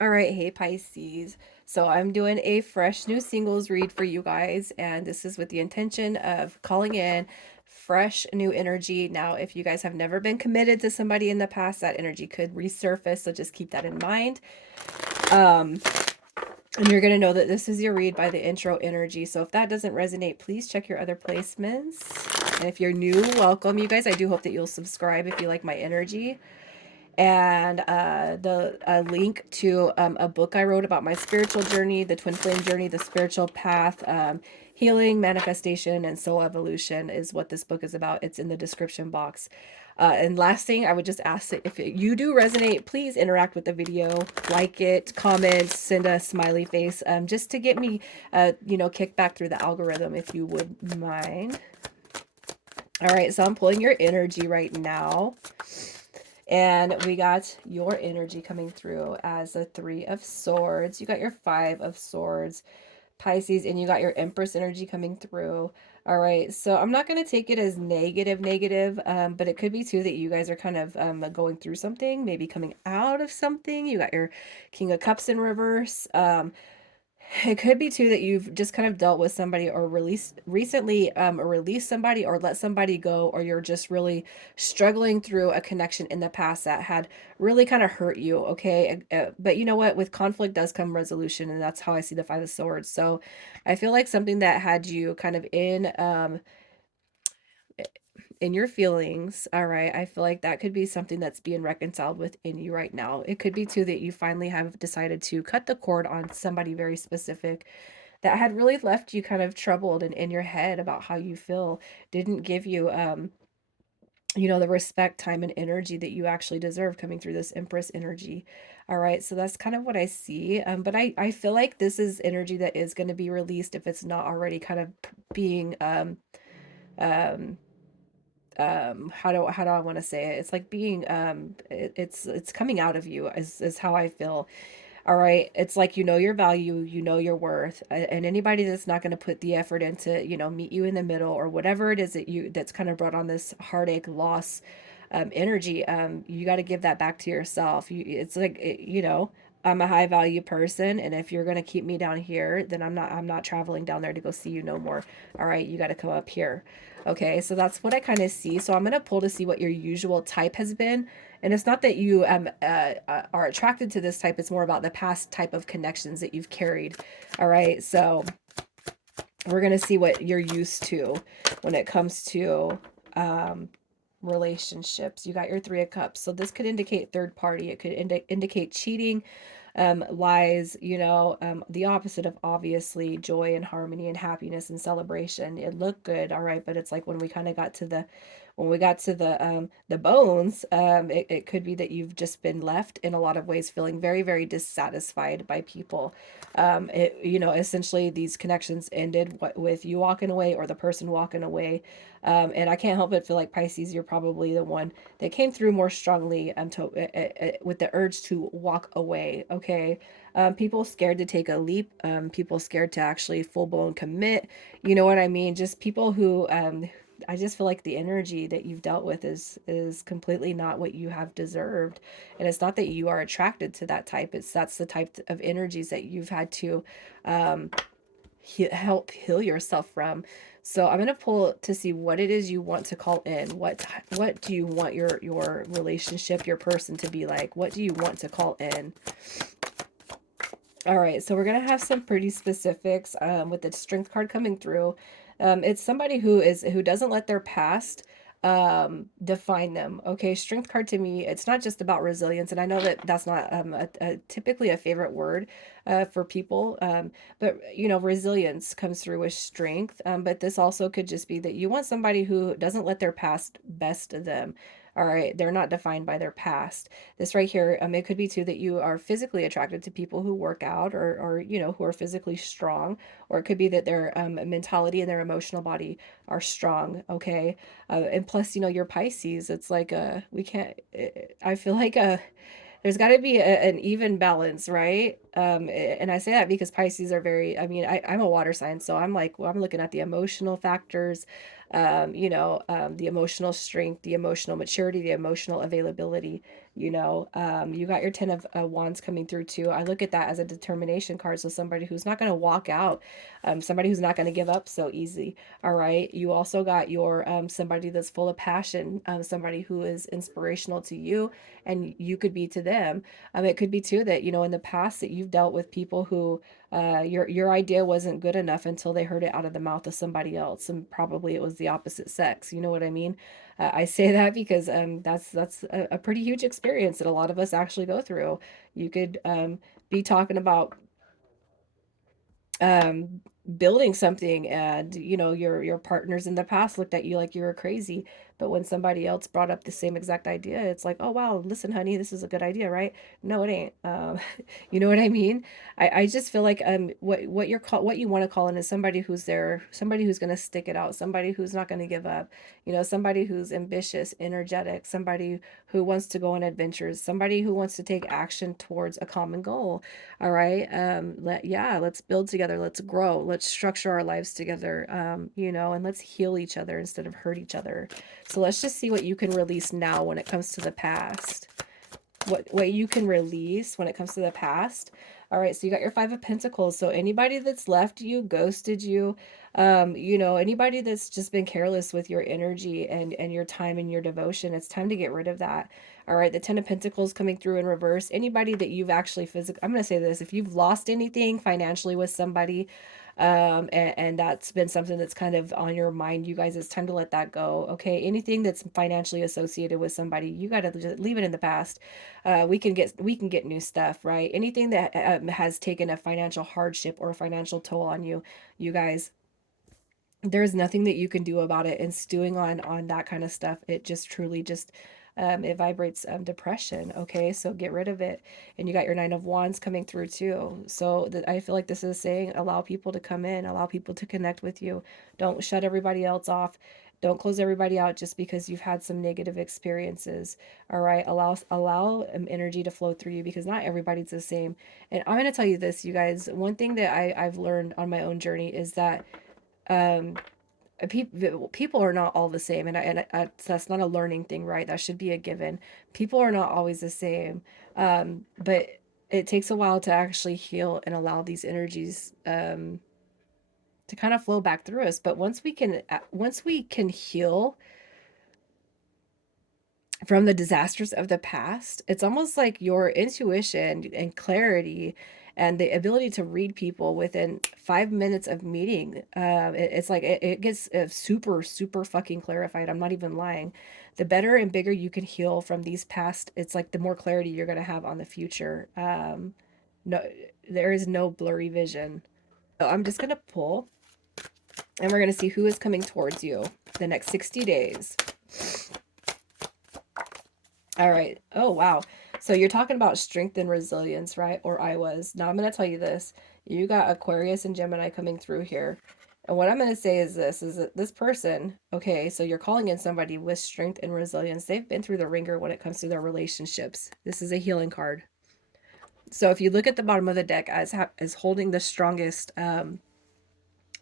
All right, hey Pisces. So I'm doing a fresh new singles read for you guys, and this is with the intention of calling in fresh new energy. Now, if you guys have never been committed to somebody in the past, that energy could resurface, so just keep that in mind. Um, and you're gonna know that this is your read by the intro energy. So if that doesn't resonate, please check your other placements. And if you're new, welcome, you guys. I do hope that you'll subscribe if you like my energy and the link to a book I wrote about my spiritual journey, the twin flame journey, the spiritual path, healing, manifestation, and soul evolution is what this book is about. It's in the description box. And last thing, I would just ask that if you do resonate, please interact with the video, like it, comment, send a smiley face, just to get me, kicked back through the algorithm if you would mind. All right, so I'm pulling your energy right now. And we got your energy coming through as a 3 of Swords. You got your 5 of Swords, Pisces, and you got your Empress energy coming through. All right, so I'm not going to take it as negative, but it could be too that you guys are kind of going through something, maybe coming out of something. You got your King of Cups in reverse. It could be too that you've just kind of dealt with somebody or released somebody or let somebody go, or you're just really struggling through a connection in the past that had really kind of hurt you. Okay. But you know what? With conflict does come resolution, and that's how I see the 5 of Swords. So I feel like something that had you kind of in your feelings. All right. I feel like that could be something that's being reconciled within you right now. It could be too that you finally have decided to cut the cord on somebody very specific that had really left you kind of troubled and in your head about how you feel, didn't give you the respect, time, and energy that you actually deserve coming through this Empress energy. All right, so that's kind of what I see. But I feel like this is energy that is going to be released if it's not already kind of being um how do I want to say it? It's like being it's coming out of you is how I feel. All right. It's like, you know your value, you know your worth. And anybody that's not going to put the effort into, meet you in the middle or whatever it is that's kind of brought on this heartache, loss, energy, you got to give that back to yourself. It's like, I'm a high value person. And if you're going to keep me down here, then I'm not traveling down there to go see you no more. All right. You got to come up here. Okay. So that's what I kind of see. So I'm going to pull to see what your usual type has been, and it's not that you are attracted to this type, it's more about the past type of connections that you've carried. All right, so we're going to see what you're used to when it comes to relationships. You got your 3 of Cups. So this could indicate third party. It could indicate cheating, lies, the opposite of obviously joy and harmony and happiness and celebration. It looked good, all right, but it's like when we kind of got to the bones, it could be that you've just been left in a lot of ways feeling very, very dissatisfied by people. Essentially these connections ended with you walking away or the person walking away. And I can't help but feel like Pisces, you're probably the one that came through more strongly with the urge to walk away. Okay. People scared to take a leap, people scared to actually full blown commit. You know what I mean? Just people who I just feel like the energy that you've dealt with is completely not what you have deserved. And it's not that you are attracted to that type. That's the type of energies that you've had to um help heal yourself from. So I'm going to pull to see what it is you want to call in. What do you want your relationship, your person to be like? What do you want to call in? All right, so we're gonna have some pretty specifics with the Strength card coming through. It's somebody who doesn't let their past define them. Okay, Strength card to me, it's not just about resilience, and I know that that's not typically a favorite word for people, but resilience comes through with strength. But this also could just be that you want somebody who doesn't let their past best them. All right, they're not defined by their past. This right here, it could be too that you are physically attracted to people who work out or who are physically strong, or it could be that their mentality and their emotional body are strong. Okay, and plus, your Pisces. It's like we can't. I feel like there's got to be an even balance, right? And I say that because Pisces are very, I mean, I'm a water sign, so I'm like, well, I'm looking at the emotional factors, the emotional strength, the emotional maturity, the emotional availability. You got your 10 of wands coming through too. I look at that as a determination card. So somebody who's not going to walk out, somebody who's not going to give up so easy. All right. You also got your somebody that's full of passion, somebody who is inspirational to you and you could be to them. It could be too that, in the past that you've dealt with people who your idea wasn't good enough until they heard it out of the mouth of somebody else, and probably it was the opposite sex. You know what I mean? I say that because that's a pretty huge experience that a lot of us actually go through. You could be talking about um building something, and your partners in the past looked at you like you were crazy, but when somebody else brought up the same exact idea, it's like, oh wow, listen honey, this is a good idea, right? No, it ain't. You know what I mean? I just feel like what you want to call in is somebody who's there, somebody who's going to stick it out, somebody who's not going to give up, somebody who's ambitious, energetic, somebody who wants to go on adventures, somebody who wants to take action towards a common goal. All right. Let's build together. Let's grow. Let's structure our lives together. And let's heal each other instead of hurt each other. So let's just see what you can release now when it comes to the past. What you can release when it comes to the past. All right, so you got your 5 of Pentacles. So anybody that's left you, ghosted you, anybody that's just been careless with your energy and your time and your devotion, it's time to get rid of that. All right, the 10 of Pentacles coming through in reverse. Anybody that you've actually physically, I'm going to say this, if you've lost anything financially with somebody, and that's been something that's kind of on your mind, you guys, it's time to let that go. Okay, anything that's financially associated with somebody, you got to just leave it in the past. We can get new stuff, right? Anything that has taken a financial hardship or a financial toll on you, you guys, there's nothing that you can do about it. And stewing on that kind of stuff, it just truly just it vibrates depression. Okay, so get rid of it. And you got your 9 of Wands coming through too. So I feel like this is saying, allow people to come in, allow people to connect with you. Don't shut everybody else off. Don't close everybody out just because you've had some negative experiences. All right, allow energy to flow through you, because not everybody's the same. And I'm going to tell you this, you guys, one thing that I've learned on my own journey is that um people are not all the same, and that's not a learning thing, right? That should be a given. People are not always the same, but it takes a while to actually heal and allow these energies to kind of flow back through us. But once we can heal from the disasters of the past, it's almost like your intuition and clarity and the ability to read people within 5 minutes of meeting. It's like it gets super, super fucking clarified. I'm not even lying. The better and bigger you can heal from these past, it's like the more clarity you're going to have on the future. No, there is no blurry vision. So I'm just going to pull, and we're going to see who is coming towards you the next 60 days. All right. Oh, wow. So you're talking about strength and resilience, right? Or I was. Now I'm going to tell you this. You got Aquarius and Gemini coming through here. And what I'm going to say is this, is that this person, okay, so you're calling in somebody with strength and resilience. They've been through the ringer when it comes to their relationships. This is a healing card. So if you look at the bottom of the deck as holding the strongest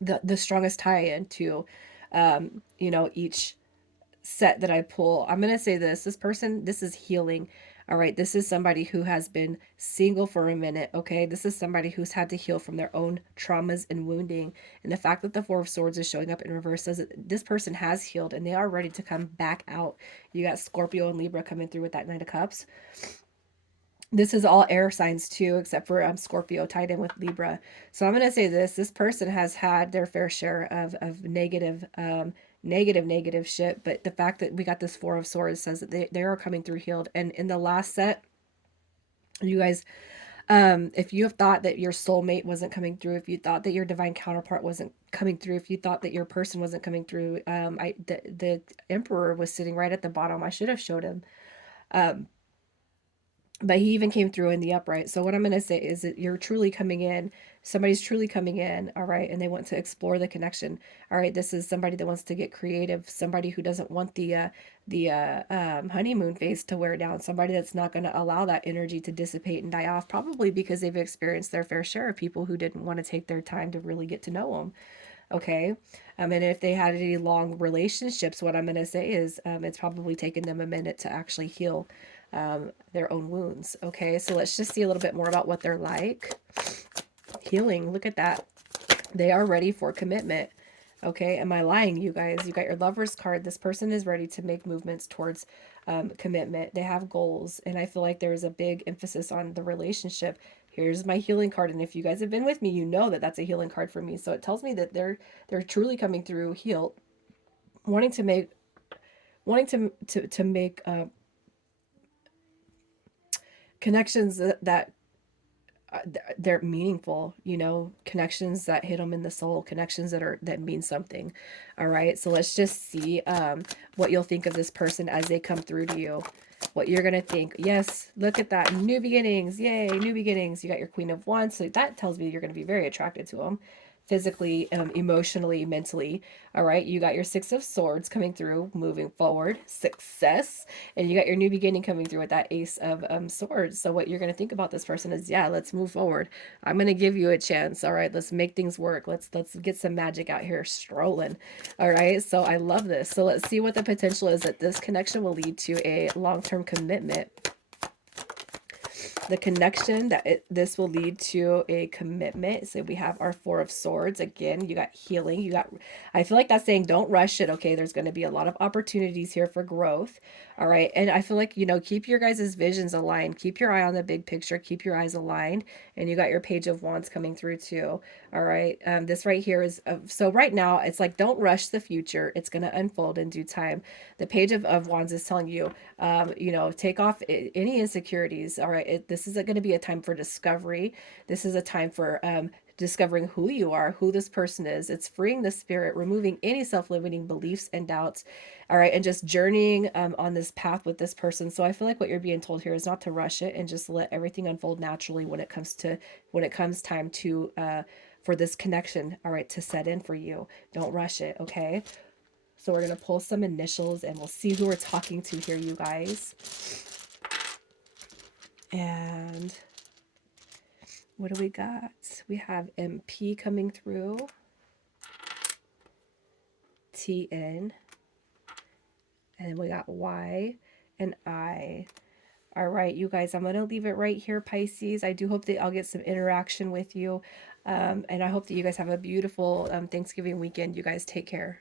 the strongest tie-in to each set that I pull, I'm going to say this person, this is healing. All right, this is somebody who has been single for a minute. Okay, this is somebody who's had to heal from their own traumas and wounding. And the fact that the Four of Swords is showing up in reverse says that this person has healed and they are ready to come back out. You got Scorpio and Libra coming through with that Knight of Cups. This is all air signs too, except for Scorpio tied in with Libra. So I'm going to say this person has had their fair share of negative shit. But the fact that we got this Four of Swords says that they are coming through healed. And in the last set, you guys, if you have thought that your soulmate wasn't coming through, if you thought that your divine counterpart wasn't coming through, if you thought that your person wasn't coming through, the Emperor was sitting right at the bottom. I should have showed him. Um, but he even came through in the upright. So what I'm going to say is that you're truly coming in. Somebody's truly coming in, all right, and they want to explore the connection. All right, this is somebody that wants to get creative, somebody who doesn't want the honeymoon phase to wear down, somebody that's not going to allow that energy to dissipate and die off, probably because they've experienced their fair share of people who didn't want to take their time to really get to know them. Okay. And if they had any long relationships, what I'm going to say is it's probably taken them a minute to actually heal. their own wounds. Okay, so let's just see a little bit more about what they're like. Healing, look at that. They are ready for commitment. Okay, am I lying, you guys? You got your Lover's card. This person is ready to make movements towards commitment. They have goals, and I feel like there's a big emphasis on the relationship. Here's my healing card, and if you guys have been with me, you know that that's a healing card for me. So it tells me that they're truly coming through healed, wanting to make wanting to make connections that they're meaningful, you know, connections that hit them in the soul, connections that mean something. All right, so let's just see what you'll think of this person as they come through to you, what you're gonna think. Yes, look at that, new beginnings. Yay, new beginnings. You got your Queen of Wands, so that tells me you're gonna be very attracted to them physically, emotionally, mentally. All right, you got your Six of Swords coming through, moving forward, success, and you got your new beginning coming through with that Ace of Swords. So what you're going to think about this person is, yeah, let's move forward. I'm going to give you a chance. All right, let's make things work. Let's get some magic out here strolling. All right, so I love this. So let's see what the potential is that this connection will lead to a long-term commitment. The connection that this will lead to a commitment. So we have our Four of Swords. Again, you got healing. You got, I feel like that's saying don't rush it. Okay, there's going to be a lot of opportunities here for growth. All right, and I feel like, you know, keep your guys' visions aligned. Keep your eye on the big picture. Keep your eyes aligned. And you got your Page of Wands coming through too. All right, this right here is so right now it's like don't rush the future. It's going to unfold in due time. The Page of Wands is telling you, you know, take off any insecurities. All right, this is going to be a time for discovery. This is a time for discovering who you are, who this person is. It's freeing the spirit, removing any self-limiting beliefs and doubts. All right, and just journeying on this path with this person. So I feel like what you're being told here is not to rush it and just let everything unfold naturally when it comes time to for this connection, all right, to set in for you. Don't rush it, okay? So we're going to pull some initials and we'll see who we're talking to here, you guys. And what do we got? We have MP coming through, TN, and we got Y and I. All right, you guys, I'm going to leave it right here, Pisces. I do hope that I'll get some interaction with you. And I hope that you guys have a beautiful Thanksgiving weekend. You guys take care.